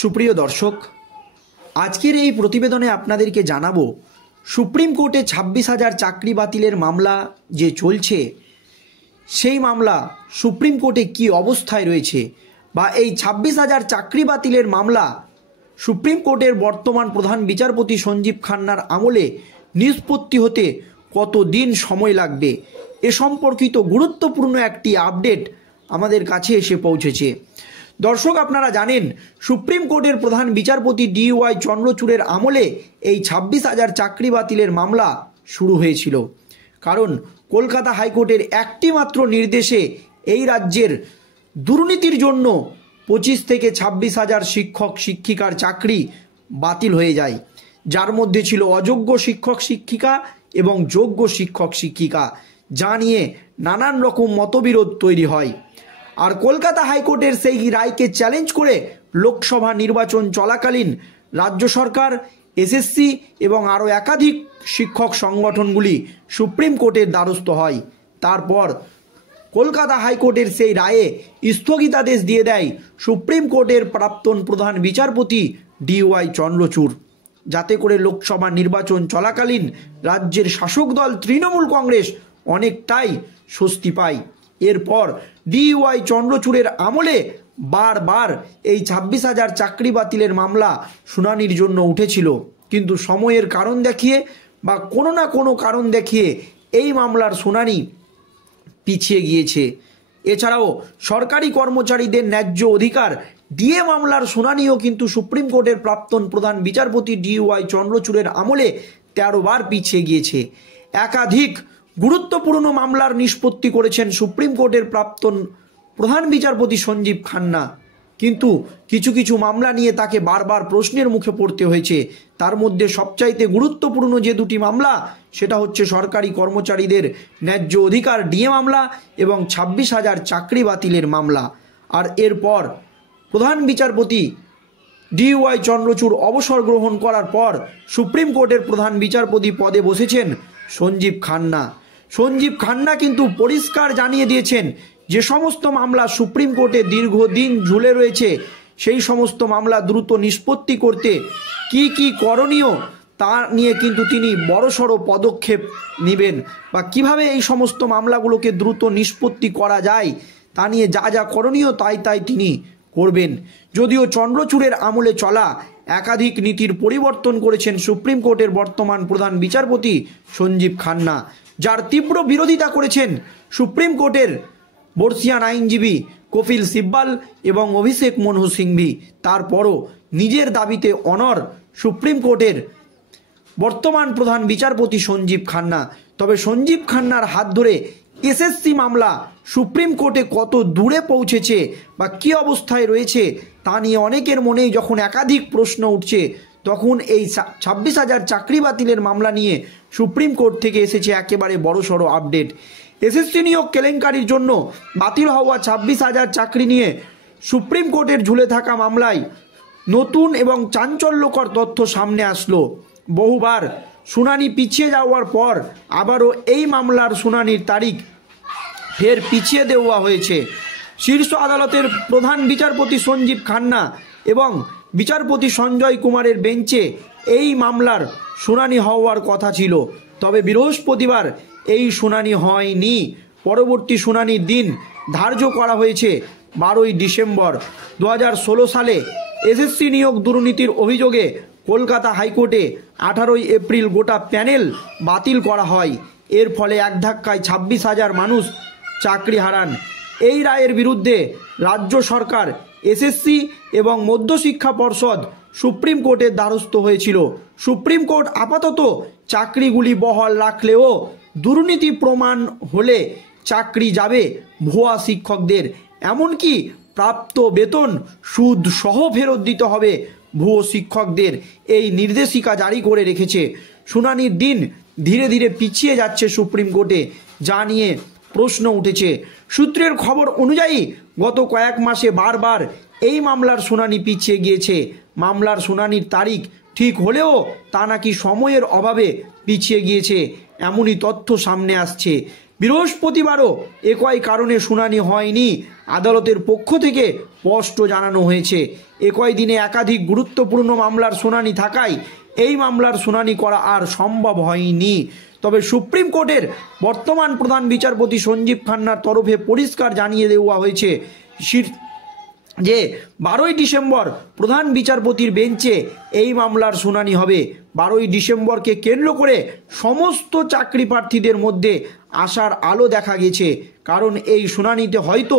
সুপ্রিয় দর্শক, আজকের এই প্রতিবেদনে আপনাদেরকে জানাবো সুপ্রিম কোর্টে 26,000 চাকরি বাতিলের মামলা যে চলছে সেই মামলা সুপ্রিম কোর্টে কি অবস্থায় রয়েছে, বা এই 26,000 চাকরি বাতিলের মামলা সুপ্রিম কোর্টের বর্তমান প্রধান বিচারপতি সঞ্জীব খান্নার আমলে নিষ্পত্তি হতে কত দিন সময় লাগবে, এ সম্পর্কিত গুরুত্বপূর্ণ একটি আপডেট আমাদের কাছে এসে পৌঁছেছে। দর্শক, আপনারা জানেন সুপ্রিম কোর্টের প্রধান বিচারপতি DY চন্দ্রচূড়ের আমলে এই 26,000 চাকরি বাতিলের মামলা শুরু হয়েছিল। কারণ কলকাতা হাইকোর্টের একটি মাত্র নির্দেশে এই রাজ্যের দুর্নীতির জন্য 25 থেকে 26,000 শিক্ষক শিক্ষিকার চাকরি বাতিল হয়ে যায়, যার মধ্যে ছিল অযোগ্য শিক্ষক শিক্ষিকা এবং যোগ্য শিক্ষক শিক্ষিকা, যা নিয়ে নানান রকম মতবিরোধ তৈরি হয়। আর কলকাতা হাইকোর্টের সেই রায়কে চ্যালেঞ্জ করে লোকসভা নির্বাচন চলাকালীন রাজ্য সরকার, SSC এবং আরও একাধিক শিক্ষক সংগঠনগুলি সুপ্রিম কোর্টের দ্বারস্থ হয়। তারপর কলকাতা হাইকোর্টের সেই রায়ে স্থগিতাদেশ দিয়ে দেয় সুপ্রিম কোর্টের প্রাক্তন প্রধান বিচারপতি DY চন্দ্রচূড়, যাতে করে লোকসভা নির্বাচন চলাকালীন রাজ্যের শাসক দল তৃণমূল কংগ্রেস অনেকটাই স্বস্তি পায়। এরপর DY চন্দ্রচূড়ের আমলে বারবার এই 26,000 চাকরি বাতিলের মামলা শুনানির জন্য উঠেছিল, কিন্তু সময়ের কারণ দেখিয়ে বা কোনো না কোনো কারণ দেখিয়ে এই মামলার শুনানি পিছিয়ে গিয়েছে। এছাড়াও সরকারি কর্মচারীদের ন্যায্য অধিকার দিয়ে মামলার শুনানিও কিন্তু সুপ্রিম কোর্টের প্রাক্তন প্রধান বিচারপতি DY চন্দ্রচূড়ের আমলে 13 বার পিছিয়ে গিয়েছে। একাধিক গুরুত্বপূর্ণ মামলার নিষ্পত্তি করেছেন সুপ্রিম কোর্টের প্রাক্তন প্রধান বিচারপতি সঞ্জীব খান্না, কিন্তু কিছু কিছু মামলা নিয়ে তাকে বারবার প্রশ্নের মুখে পড়তে হয়েছে। তার মধ্যে সবচাইতে গুরুত্বপূর্ণ যে দুটি মামলা, সেটা হচ্ছে সরকারি কর্মচারীদের ন্যায্য অধিকার DA মামলা এবং 26,000 চাকরি বাতিলের মামলা। আর এরপর প্রধান বিচারপতি DY চন্দ্রচূড় অবসর গ্রহণ করার পর সুপ্রিম কোর্টের প্রধান বিচারপতি পদে বসেছেন সঞ্জীব খান্না। সঞ্জীব খান্না কিন্তু পরিষ্কার জানিয়ে দিয়েছেন যে সমস্ত মামলা সুপ্রিম কোর্টে দীর্ঘদিন ঝুলে রয়েছে, সেই সমস্ত মামলা দ্রুত নিষ্পত্তি করতে কি করণীয় তা নিয়ে কিন্তু তিনি বড়সড় পদক্ষেপ নেবেন, বা কিভাবে এই সমস্ত মামলাগুলোকে দ্রুত নিষ্পত্তি করা যায় তা নিয়ে যা যা করণীয় তাই তিনি করবেন। যদিও চন্দ্রচূড়ের আমলে চলা একাধিক নীতির পরিবর্তন করেছেন সুপ্রিম কোর্টের বর্তমান প্রধান বিচারপতি সঞ্জীব খান্না, যার তীব্র বিরোধিতা করেছেন সুপ্রিম কোর্টের বর্ষিয়ান আইনজীবী কপিল সিব্বাল এবং অভিষেক মনু সিংভি। তারপরও নিজের দাবিতে অনড় সুপ্রিম কোর্টের বর্তমান প্রধান বিচারপতি সঞ্জীব খান্না। তবে সঞ্জীব খান্নার হাত ধরে SSC মামলা সুপ্রিম কোর্টে কত দূরে পৌঁছেছে বা কী অবস্থায় রয়েছে তা নিয়ে অনেকের মনেই যখন একাধিক প্রশ্ন উঠছে, তখন এই 26,000 চাকরি বাতিলের মামলা নিয়ে সুপ্রিম কোর্ট থেকে এসেছে একেবারে বড়সড় আপডেট। SSC নিয়োগ কেলেঙ্কারির জন্য বাতিল হওয়া 26,000 চাকরি নিয়ে সুপ্রিম কোর্টের ঝুলে থাকা মামলায় নতুন এবং চাঞ্চল্যকর তথ্য সামনে আসলো। বহুবার শুনানি পিছিয়ে যাওয়ার পর আবারও এই মামলার শুনানির তারিখ ফের পিছিয়ে দেওয়া হয়েছে। শীর্ষ আদালতের প্রধান বিচারপতি সঞ্জীব খান্না এবং বিচারপতি সঞ্জয় কুমারের বেঞ্চে এই মামলার শুনানি হওয়ার কথা ছিল, তবে বৃহস্পতিবার এই শুনানি হয়নি। পরবর্তী শুনানির দিন ধার্য করা হয়েছে 12ই ডিসেম্বর। 2016 সালে SSC নিয়োগ দুর্নীতির অভিযোগে কলকাতা হাইকোর্টে 18ই এপ্রিল গোটা প্যানেল বাতিল করা হয়। এর ফলে এক ধাক্কায় 26,000 মানুষ চাকরি হারান। এই রায়ের বিরুদ্ধে রাজ্য সরকার, SSC এবং মধ্যশিক্ষা পর্ষদ সুপ্রিম কোর্টের দ্বারস্থ হয়েছিল। সুপ্রিম কোর্ট আপাতত চাকরিগুলি বহাল রাখলেও দুর্নীতি প্রমাণ হলে চাকরি যাবে ভুয়া শিক্ষকদের, এমনকি প্রাপ্ত বেতন সুদ সহ ফেরত দিতে হবে ভুয়ো শিক্ষকদের, এই নির্দেশিকা জারি করে রেখেছে। শুনানির দিন ধীরে ধীরে পিছিয়ে যাচ্ছে সুপ্রিম কোর্টে, যা নিয়ে প্রশ্ন উঠেছে। সূত্রের খবর অনুযায়ী গত কয়েক মাসে বারবার এই মামলার শুনানি পিছিয়ে গিয়েছে। মামলার শুনানির তারিখ ঠিক হলেও তা নাকি সময়ের অভাবে পিছিয়ে গিয়েছে, এমনই তথ্য সামনে আসছে। বৃহস্পতিবারও একই কারণে শুনানি হয়নি। আদালতের পক্ষ থেকে স্পষ্ট জানানো হয়েছে, একই দিনে একাধিক গুরুত্বপূর্ণ মামলার শুনানি থাকায় এই মামলার শুনানি করা আর সম্ভব হয়নি। তবে সুপ্রিম কোর্টের বর্তমান প্রধান বিচারপতি সঞ্জীব খান্নার তরফে পরিষ্কার জানিয়ে দেওয়া হয়েছে যে 12ই ডিসেম্বর প্রধান বিচারপতির বেঞ্চে এই মামলার শুনানি হবে। 12ই ডিসেম্বরকে কেন্দ্র করে সমস্ত চাকরি প্রার্থীদের মধ্যে আশার আলো দেখা গেছে, কারণ এই শুনানিতে হয়তো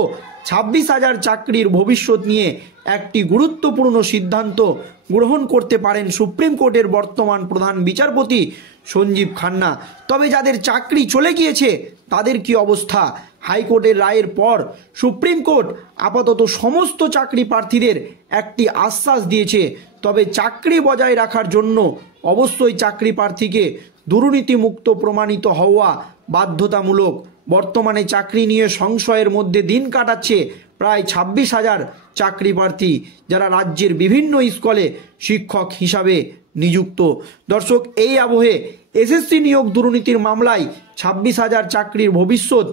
26,000 চাকরির ভবিষ্যৎ নিয়ে একটি গুরুত্বপূর্ণ সিদ্ধান্ত গ্রহণ করতে পারেন সুপ্রিম কোর্টের বর্তমান প্রধান বিচারপতি সঞ্জীব খান্না। তবে যাদের চাকরি চলে গিয়েছে তাদের কি অবস্থা? হাইকোর্টের রায়ের পর সুপ্রিম কোর্ট আপাতত সমস্ত চাকরি প্রার্থীদের একটি আশ্বাস দিয়েছে, তবে চাকরি বজায় রাখার জন্য অবশ্যই চাকরি প্রার্থীকে দুর্নীতিমুক্ত প্রমাণিত হওয়া বাধ্যতামূলক। বর্তমানে চাকরি নিয়ে সংশয়ের মধ্যে দিন কাটাচ্ছে প্রায় 26,000 চাকরি প্রার্থী, যারা রাজ্যের বিভিন্ন স্কুলে শিক্ষক হিসাবে নিযুক্ত। দর্শক, এই আবহে এসএসসি নিয়োগ দুর্নীতির মামলায় 26,000 চাকরির ভবিষ্যৎ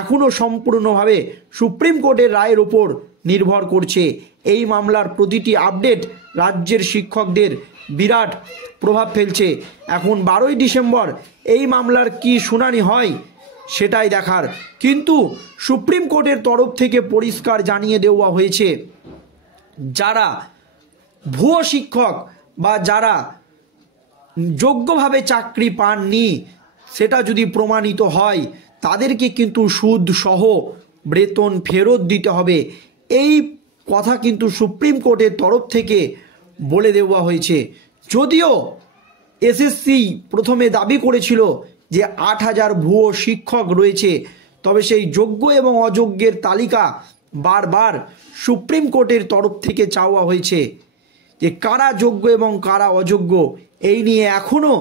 এখনও সম্পূর্ণভাবে সুপ্রিম কোর্টের রায়ের ওপর নির্ভর করছে। এই মামলার প্রতিটি আপডেট রাজ্যের শিক্ষকদের বিরাট প্রভাব ফেলছে। এখন 12ই ডিসেম্বর এই মামলার কি শুনানি হয় সেটাই দেখার। কিন্তু সুপ্রিম কোর্টের তরফ থেকে পরিষ্কার জানিয়ে দেওয়া হয়েছে, যারা ভুয়ো শিক্ষক বা যারা যোগ্যভাবে চাকরি পাননি সেটা যদি প্রমাণিত হয় তাদেরকে কিন্তু সুদ সহ বেতন ফেরত দিতে হবে। এই কথা কিন্তু সুপ্রিম কোর্টের তরফ থেকে বলে দেওয়া হয়েছে। যদিও এসএসসি প্রথমে দাবি করেছিল যে 8,000 ভুয়ো শিক্ষক রয়েছে, তবে সেই যোগ্য এবং অযোগ্যের তালিকা বারবার সুপ্রিম কোর্টের তরফ থেকে চাওয়া হয়েছে যে কারা যোগ্য এবং কারা অযোগ্য। এই নিয়ে এখনও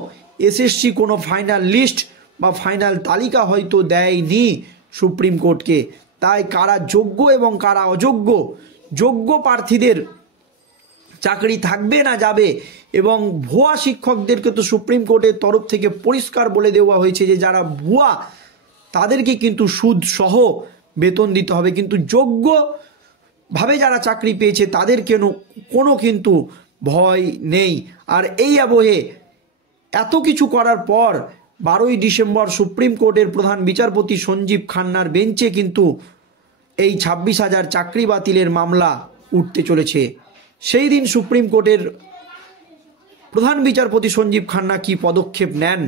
এসএসসি কোনো ফাইনাল লিস্ট বা ফাইনাল তালিকা হয়তো দেয়নি সুপ্রিম কোর্টকে। তাই কারা যোগ্য এবং কারা অযোগ্য, যোগ্য প্রার্থীদের চাকরি থাকবে না যাবে, এবং ভুয়া শিক্ষকদেরকে তো সুপ্রিম কোর্টের তরফ থেকে পরিষ্কার বলে দেওয়া হয়েছে যে যারা ভুয়া তাদেরকে কিন্তু সুদ সহ বেতন দিতে হবে, কিন্তু যোগ্যভাবে যারা চাকরি পেয়েছে তাদের কোনো কিন্তু ভয় নেই। আর এই আবহে এত কিছু করার পর 12ই ডিসেম্বর সুপ্রিম কোর্টের প্রধান বিচারপতি সঞ্জীব খান্নার বেঞ্চে কিন্তু এই 26,000 চাকরি বাতিলের মামলা উঠতে চলেছে। সেই দিন সুপ্রিম কোর্টের প্রধান বিচারপতি সঞ্জীব খান্না কি পদক্ষেপ নেন